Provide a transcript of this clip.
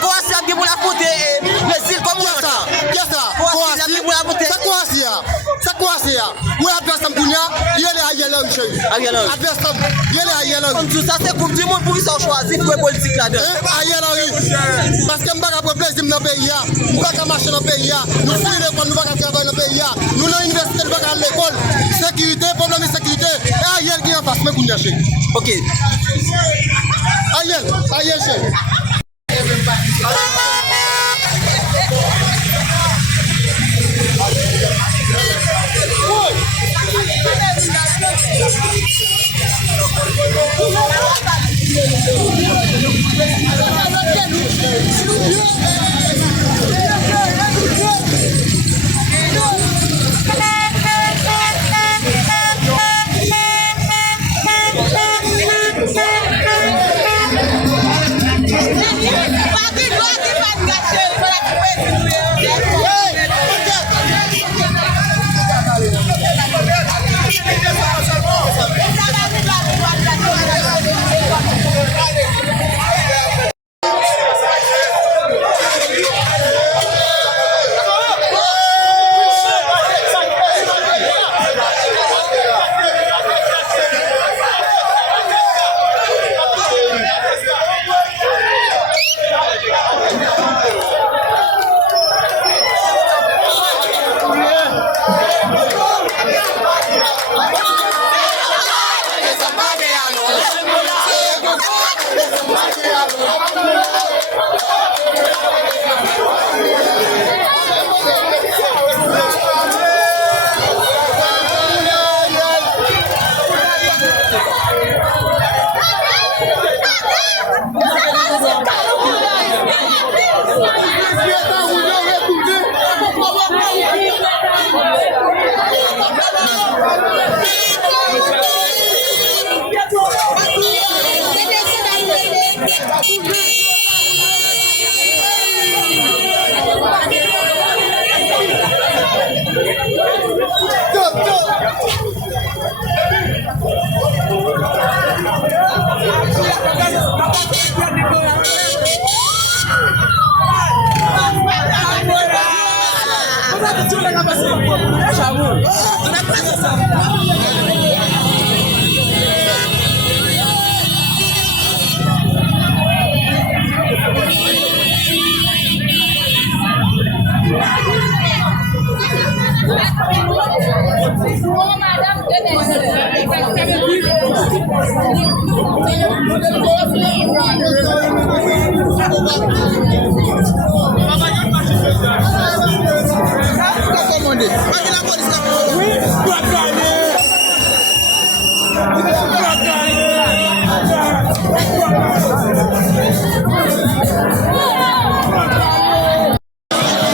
Croatie a pour la côté les îles comme ça. Croatie a pour la côté. Ça Croatie. Moi adverse Sambunya, il est à Yellow. Adverse il est à Yellow. Comme tout ça c'est coupe du monde pour ils sont choisis pour politique là-dedans. À Yellow. Parce que m'pa pas plaisir dans pays là. M'pa marcher dans pays là. Nous fouiller l'école, nous pas travailler dans pays là. Nous dans université, nous pas à l'école. Sécurité, problème de sécurité. Et Ayel qui en face mais Kounia chez. OK. Ayel chez. Oui,